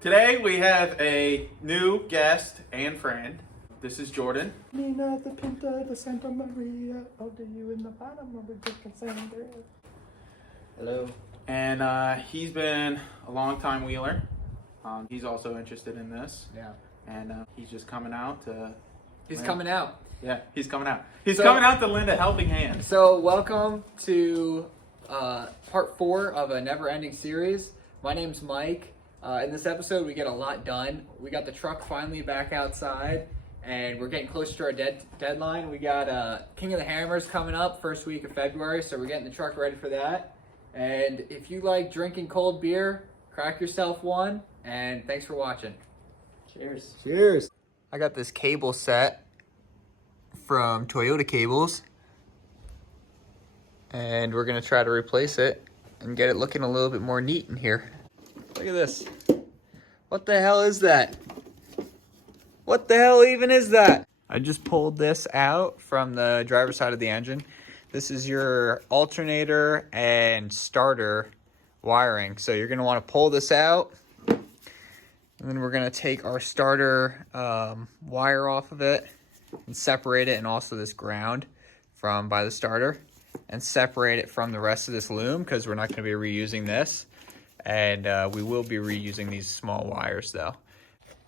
Today we have a new guest and friend. This is Jordan. Nina, the Pinta, the Santa Maria, oh, do you in the bottom of the chicken sandwich? Hello. And he's been a long time wheeler. He's also interested in this. Yeah. And he's just coming out to... He's coming out. Yeah, he's coming out. He's coming out to lend a helping hand. So welcome to part 4 of a never-ending series. My name's Mike. In this episode, we get a lot done. We got the truck finally back outside, and we're getting closer to our deadline. We got King of the Hammers coming up first week of February, so we're getting the truck ready for that. And if you like drinking cold beer, crack yourself one, and thanks for watching. Cheers. Cheers. I got this cable set from Toyota Cables, and we're gonna try to replace it and get it looking a little bit more neat in here. Look at this. What the hell is that? What the hell even is that? I just pulled this out from the driver's side of the engine. This is your alternator and starter wiring. So you're gonna wanna pull this out, and then we're gonna take our starter wire off of it and separate it, and also this ground from by the starter, and separate it from the rest of this loom because we're not gonna be reusing this. And we will be reusing these small wires though.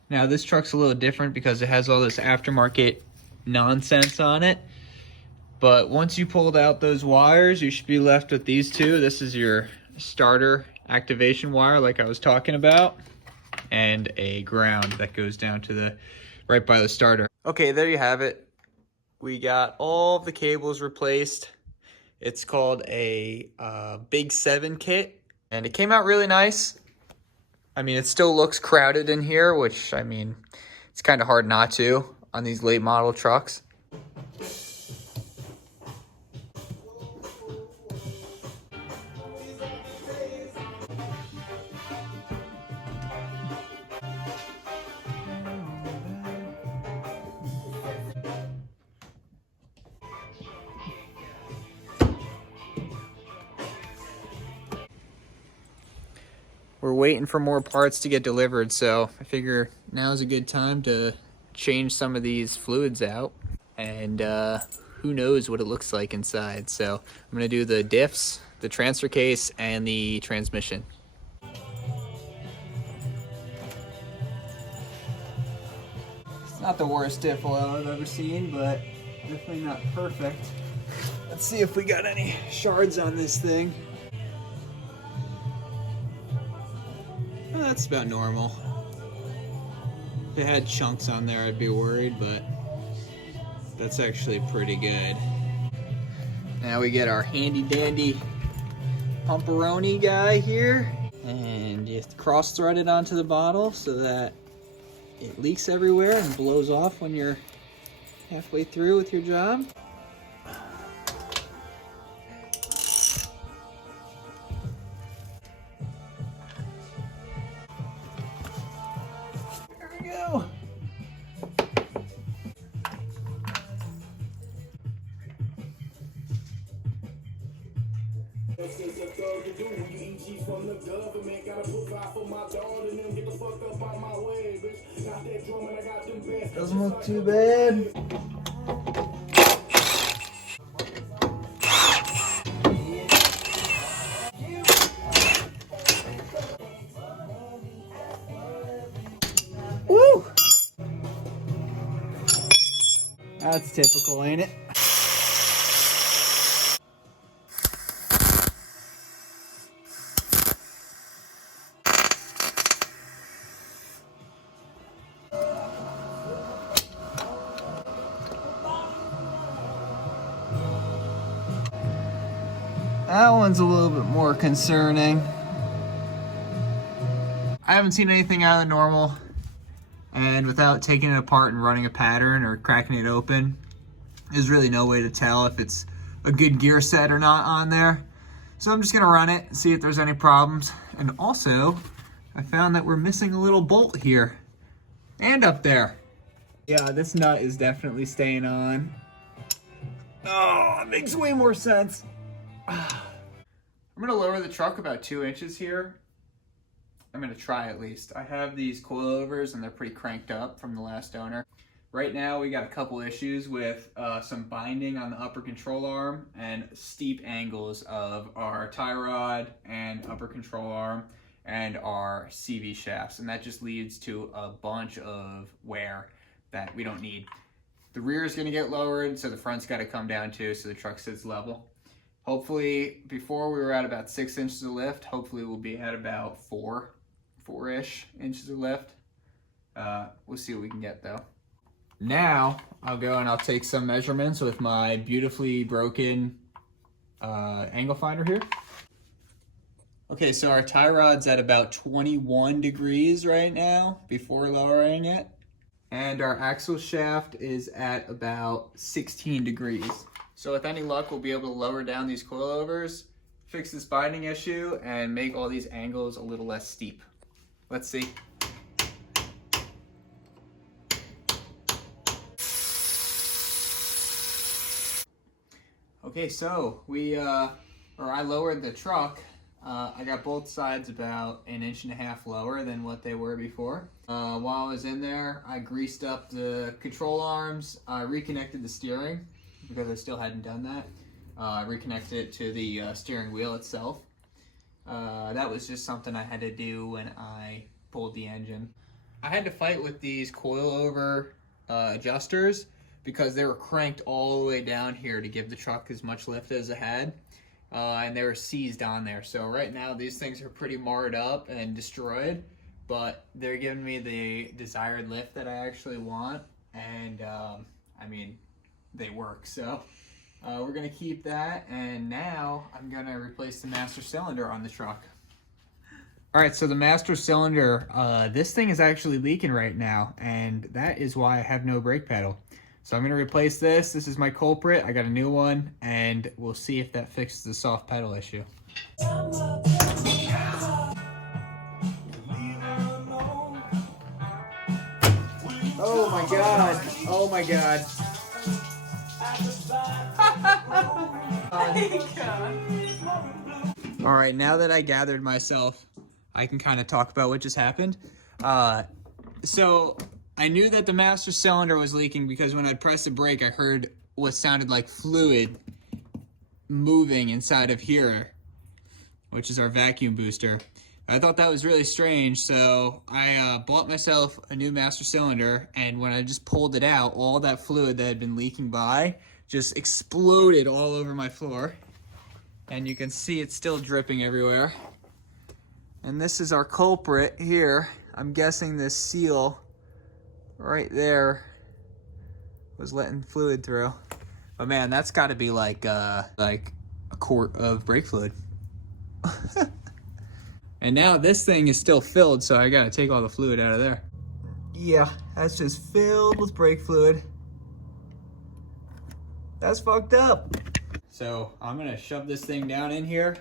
Now this truck's a little different because it has all this aftermarket nonsense on it. But once you pulled out those wires, you should be left with these two. This is your starter activation wire like I was talking about, and a ground that goes down to the right by the starter. Okay, there you have it. We got all the cables replaced. It's called a Big 7 kit. And it came out really nice. I mean, it still looks crowded in here, which, I mean, it's kind of hard not to on these late model trucks. We're waiting for more parts to get delivered, so I figure now's a good time to change some of these fluids out. And who knows what it looks like inside. So I'm gonna do the diffs, the transfer case, and the transmission. It's not the worst diff oil I've ever seen, but definitely not perfect. Let's see if we got any shards on this thing. Well, that's about normal. If it had chunks on there, I'd be worried, but that's actually pretty good. Now we get our handy dandy pumperoni guy here, and you cross thread it onto the bottle so that it leaks everywhere and blows off when you're halfway through with your job. Go. Doesn't look too bad. Woo! That's typical, ain't it? That one's a little bit more concerning. I haven't seen anything out of the normal, and without taking it apart and running a pattern or cracking it open, there's really no way to tell if it's a good gear set or not on there. So I'm just gonna run it and see if there's any problems. And also, I found that we're missing a little bolt here and up there. Yeah, this nut is definitely staying on. Oh, it makes way more sense. I'm gonna lower the truck about 2 inches here I'm gonna try at least. I have these coilovers and they're pretty cranked up from the last owner. Right now we got a couple issues with some binding on the upper control arm and steep angles of our tie rod and upper control arm and our CV shafts, and that just leads to a bunch of wear that we don't need. The rear is gonna get lowered, so the front's gotta come down too, so the truck sits level. Hopefully, before we were at about 6 inches of lift, hopefully we'll be at about four-ish inches of lift. We'll see what we can get though. Now, I'll go and I'll take some measurements with my beautifully broken angle finder here. Okay, so our tie rod's at about 21 degrees right now before lowering it. And our axle shaft is at about 16 degrees. So with any luck, we'll be able to lower down these coilovers, fix this binding issue, and make all these angles a little less steep. Let's see. Okay, so I lowered the truck. I got both sides about 1.5 inches lower than what they were before. While I was in there, I greased up the control arms. I reconnected the steering because I still hadn't done that. I reconnected it to the steering wheel itself. That was just something I had to do when I pulled the engine. I had to fight with these coilover adjusters because they were cranked all the way down here to give the truck as much lift as it had. And they were seized on there. So right now these things are pretty marred up and destroyed, but they're giving me the desired lift that I actually want. And I mean, they work. So we're gonna keep that. And now I'm gonna replace the master cylinder on the truck. All right, so the master cylinder, this thing is actually leaking right now, and that is why I have no brake pedal. So I'm gonna replace this. This is my culprit. I got a new one, and we'll see if that fixes the soft pedal issue. Oh my God, oh my God. All right, now that I gathered myself, I can kind of talk about what just happened. So I knew that the master cylinder was leaking because when I'd press the brake, I heard what sounded like fluid moving inside of here, which is our vacuum booster. I thought that was really strange, so I bought myself a new master cylinder, and when I just pulled it out, all that fluid that had been leaking by just exploded all over my floor. And you can see it's still dripping everywhere. And this is our culprit here. I'm guessing this seal right there was letting fluid through. But man, that's got to be like a quart of brake fluid. And now this thing is still filled, so I got to take all the fluid out of there. Yeah, that's just filled with brake fluid. That's fucked up. So I'm gonna shove this thing down in here,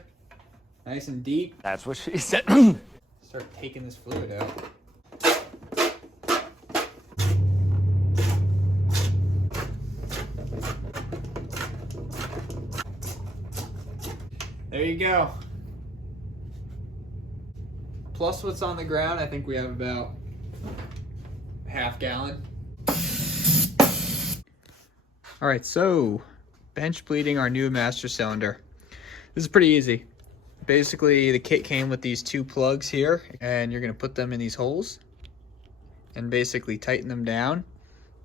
nice and deep. That's what she said. Start taking this fluid out. There you go. Plus what's on the ground, I think we have about half gallon. All right, so bench bleeding our new master cylinder. This is pretty easy. Basically, the kit came with these two plugs here, and you're gonna put them in these holes and basically tighten them down.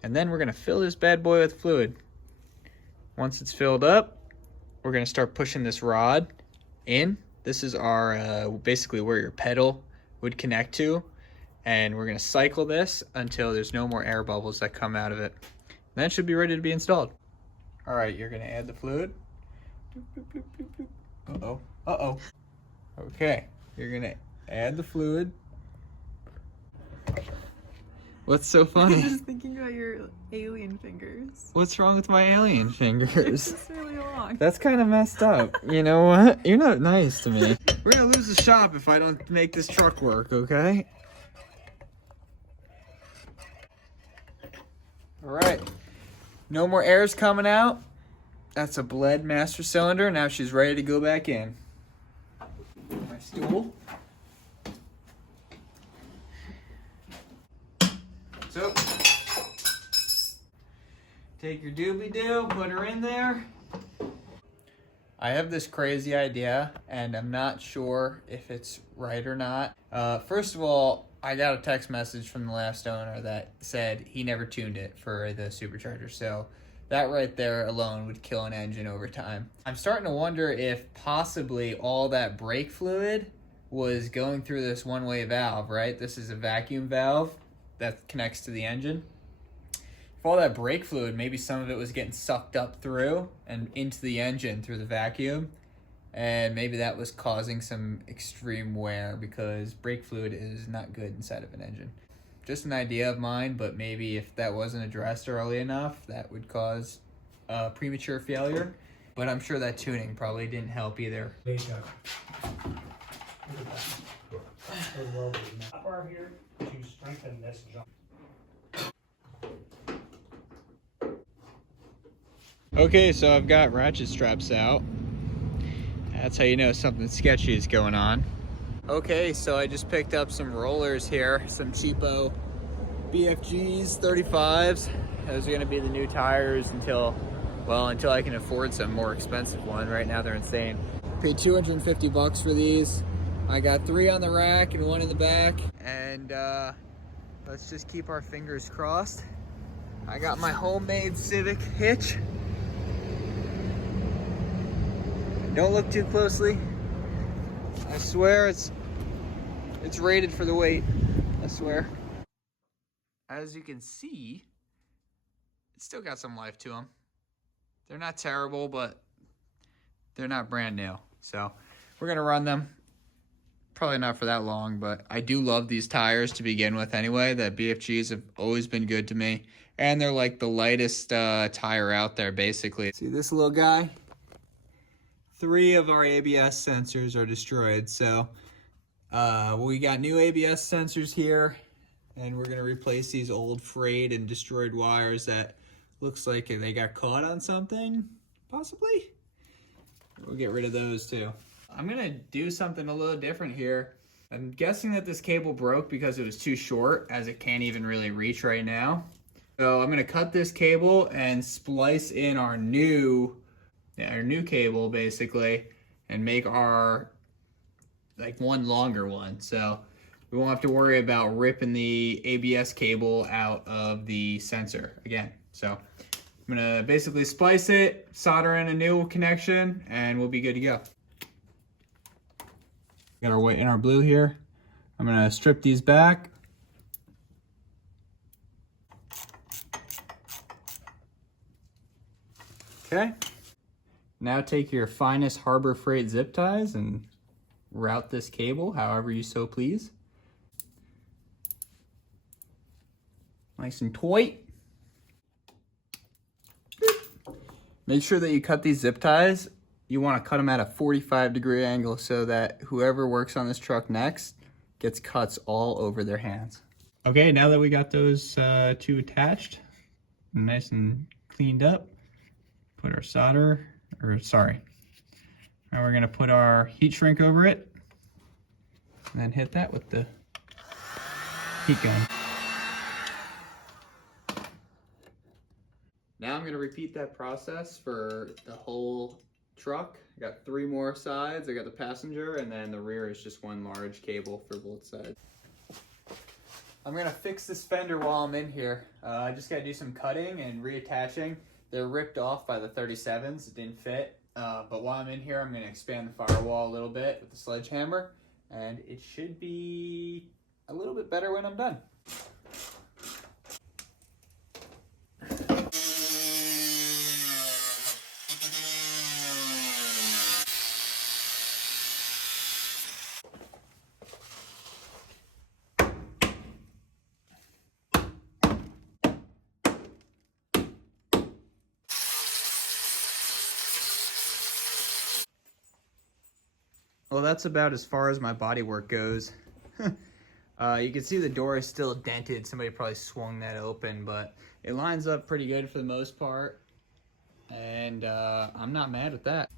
And then we're gonna fill this bad boy with fluid. Once it's filled up, we're gonna start pushing this rod in. This is our, basically where your pedal would connect to. And we're gonna cycle this until there's no more air bubbles that come out of it. And that should be ready to be installed. All right, you're gonna add the fluid. Uh-oh, uh-oh. Okay, you're gonna add the fluid. What's so funny? I'm just thinking about your alien fingers. What's wrong with my alien fingers? It's just really long. That's kind of messed up. You know what? You're not nice to me. We're gonna lose the shop if I don't make this truck work, okay? All right. No more air's coming out. That's a bled master cylinder. Now she's ready to go back in. My stool. So, take your doobie-doo, put her in there. I have this crazy idea, and I'm not sure if it's right or not. First of all, I got a text message from the last owner that said he never tuned it for the supercharger, so that right there alone would kill an engine over time. I'm starting to wonder if possibly all that brake fluid was going through this one-way valve, right? This is a vacuum valve that connects to the engine. If all that brake fluid, maybe some of it was getting sucked up through and into the engine through the vacuum, and maybe that was causing some extreme wear, because brake fluid is not good inside of an engine. Just an idea of mine, but maybe if that wasn't addressed early enough, that would cause premature failure. But I'm sure that tuning probably didn't help either. Bar here to strengthen this jump. Okay, so I've got ratchet straps out. That's how you know something sketchy is going on. Okay, so I just picked up some rollers here, some cheapo BFGs 35s. Those are gonna be the new tires until I can afford some more expensive one. Right now they're insane. Paid 250 bucks for these. I got 3 on the rack and 1 in the back. And let's just keep our fingers crossed. I got my homemade Civic hitch. Don't look too closely. I swear it's rated for the weight. I swear. As you can see, it's still got some life to them. They're not terrible, but they're not brand new. So we're gonna run them. Probably not for that long, but I do love these tires to begin with anyway. The BFGs have always been good to me. And they're like the lightest tire out there, basically. See this little guy? 3 of our ABS sensors are destroyed. So we got new ABS sensors here, and we're gonna replace these old frayed and destroyed wires that looks like they got caught on something, possibly. We'll get rid of those too. I'm gonna do something a little different here. I'm guessing that this cable broke because it was too short, as it can't even really reach right now. So I'm gonna cut this cable and splice in our new cable basically, and make our like one longer one. So we won't have to worry about ripping the ABS cable out of the sensor again. So I'm gonna basically splice it, solder in a new connection, and we'll be good to go. Got our white and our blue here. I'm gonna strip these back. Okay. Now take your finest Harbor Freight zip ties and route this cable however you so please. Nice and tight. Make sure that you cut these zip ties. You want to cut them at a 45-degree angle so that whoever works on this truck next gets cuts all over their hands. Okay, now that we got those 2 attached, nice and cleaned up, put our solder, now we're gonna put our heat shrink over it, and then hit that with the heat gun. Now I'm gonna repeat that process for the whole truck. I got 3 more sides. I got the passenger, and then the rear is just one large cable for both sides. I'm gonna fix this fender while I'm in here. I just gotta do some cutting and reattaching. They're ripped off by the 37s, it didn't fit. But while I'm in here, I'm gonna expand the firewall a little bit with the sledgehammer, and it should be a little bit better when I'm done. Well, that's about as far as my body work goes. You can see the door is still dented. Somebody probably swung that open, but it lines up pretty good for the most part. And I'm not mad at that.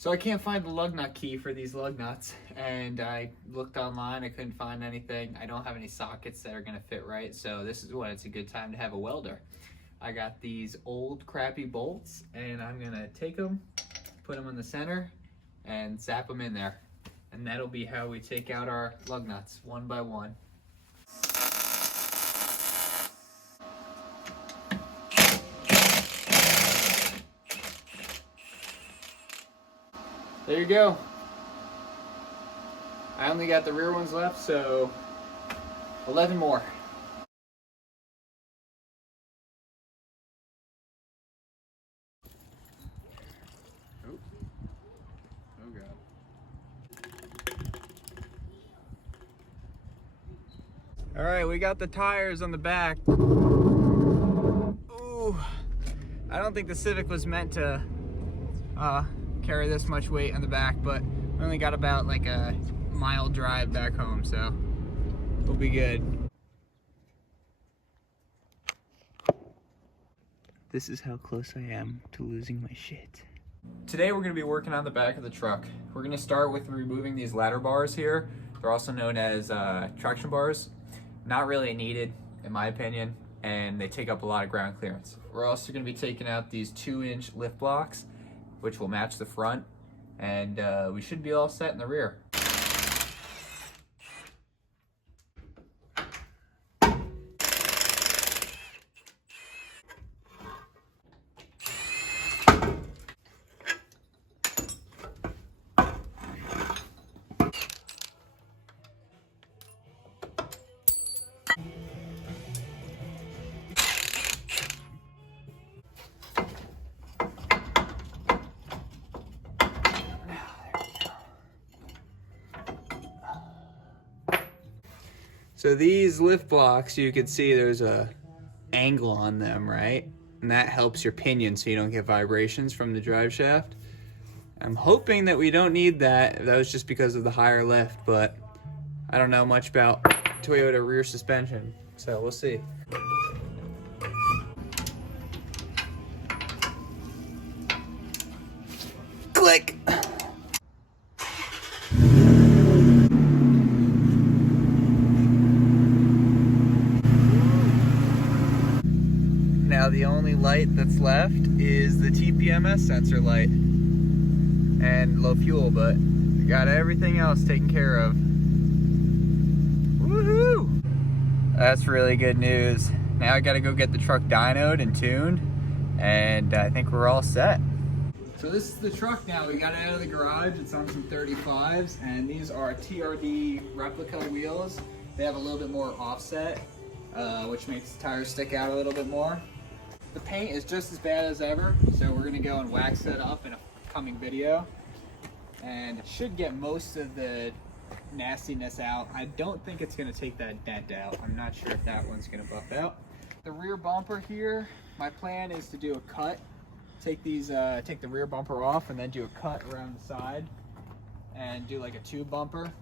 So I can't find the lug nut key for these lug nuts, and I looked online, I couldn't find anything. I don't have any sockets that are gonna fit right, so this is when it's a good time to have a welder. I got these old crappy bolts, and I'm gonna take them, put them in the center, and zap them in there. And that'll be how we take out our lug nuts, one by one. There you go. I only got the rear ones left, so 11 more. Oh, oh God. All right, we got the tires on the back. Ooh, I don't think the Civic was meant to carry this much weight on the back, but we only got about like a mile drive back home, so we'll be good. This is how close I am to losing my shit. Today we're going to be working on the back of the truck. We're going to start with removing these ladder bars here. They're also known as traction bars. Not really needed, in my opinion, and they take up a lot of ground clearance. We're also going to be taking out these 2-inch lift blocks, which will match the front, and we should be all set in the rear. So these lift blocks, you can see there's a angle on them, right? And that helps your pinion so you don't get vibrations from the drive shaft. I'm hoping that we don't need that. That was just because of the higher lift, but I don't know much about Toyota rear suspension, so we'll see. Click! Now the only light that's left is the TPMS sensor light and low fuel, but we got everything else taken care of. Woohoo! That's really good news. Now I gotta go get the truck dynoed and tuned, and I think we're all set. So this is the truck now. We got it out of the garage. It's on some 35s, and these are TRD replica wheels. They have a little bit more offset, which makes the tires stick out a little bit more. The paint is just as bad as ever, so we're gonna go and wax it up in a coming video. And it should get most of the nastiness out. I don't think it's gonna take that dent out. I'm not sure if that one's gonna buff out. The rear bumper here, my plan is to do a cut. Take the rear bumper off and then do a cut around the side and do like a tube bumper.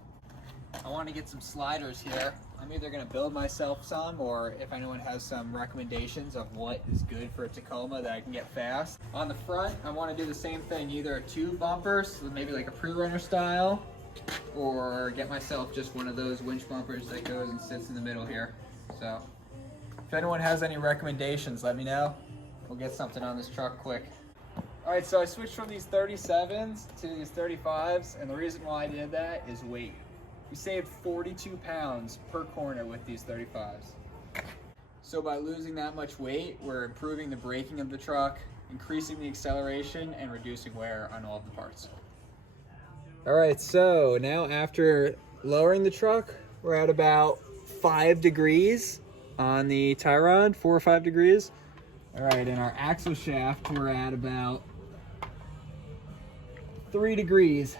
I want to get some sliders here. I'm either going to build myself some, or if anyone has some recommendations of what is good for a Tacoma that I can get fast. On the front, I want to do the same thing, either a tube bumper, so maybe like a pre-runner style, or get myself just one of those winch bumpers that goes and sits in the middle here. So if anyone has any recommendations, let me know. We'll get something on this truck quick. All right, so I switched from these 37s to these 35s, and the reason why I did that is weight. We saved 42 pounds per corner with these 35s. So by losing that much weight, we're improving the braking of the truck, increasing the acceleration, and reducing wear on all of the parts. All right, so now after lowering the truck, we're at about 5 degrees on the tie rod, 4 or 5 degrees. All right, in our axle shaft, we're at about 3 degrees.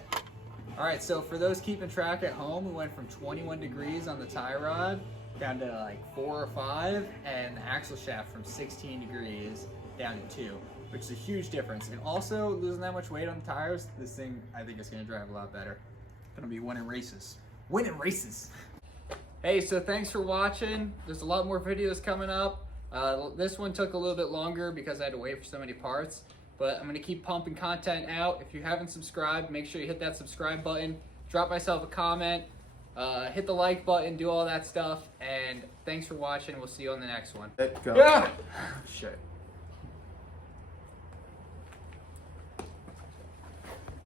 All right, so for those keeping track at home, we went from 21 degrees on the tie rod down to like 4 or 5, and the axle shaft from 16 degrees down to 2, which is a huge difference. And also losing that much weight on the tires, this thing I think is gonna drive a lot better. Gonna be winning races. Winning races. Hey, so thanks for watching. There's a lot more videos coming up. This one took a little bit longer because I had to wait for so many parts, But I'm gonna keep pumping content out. If you haven't subscribed, make sure you hit that subscribe button. Drop myself a comment. Hit the like button. Do all that stuff. And thanks for watching. We'll see you on the next one. Let go. Yeah. Shit.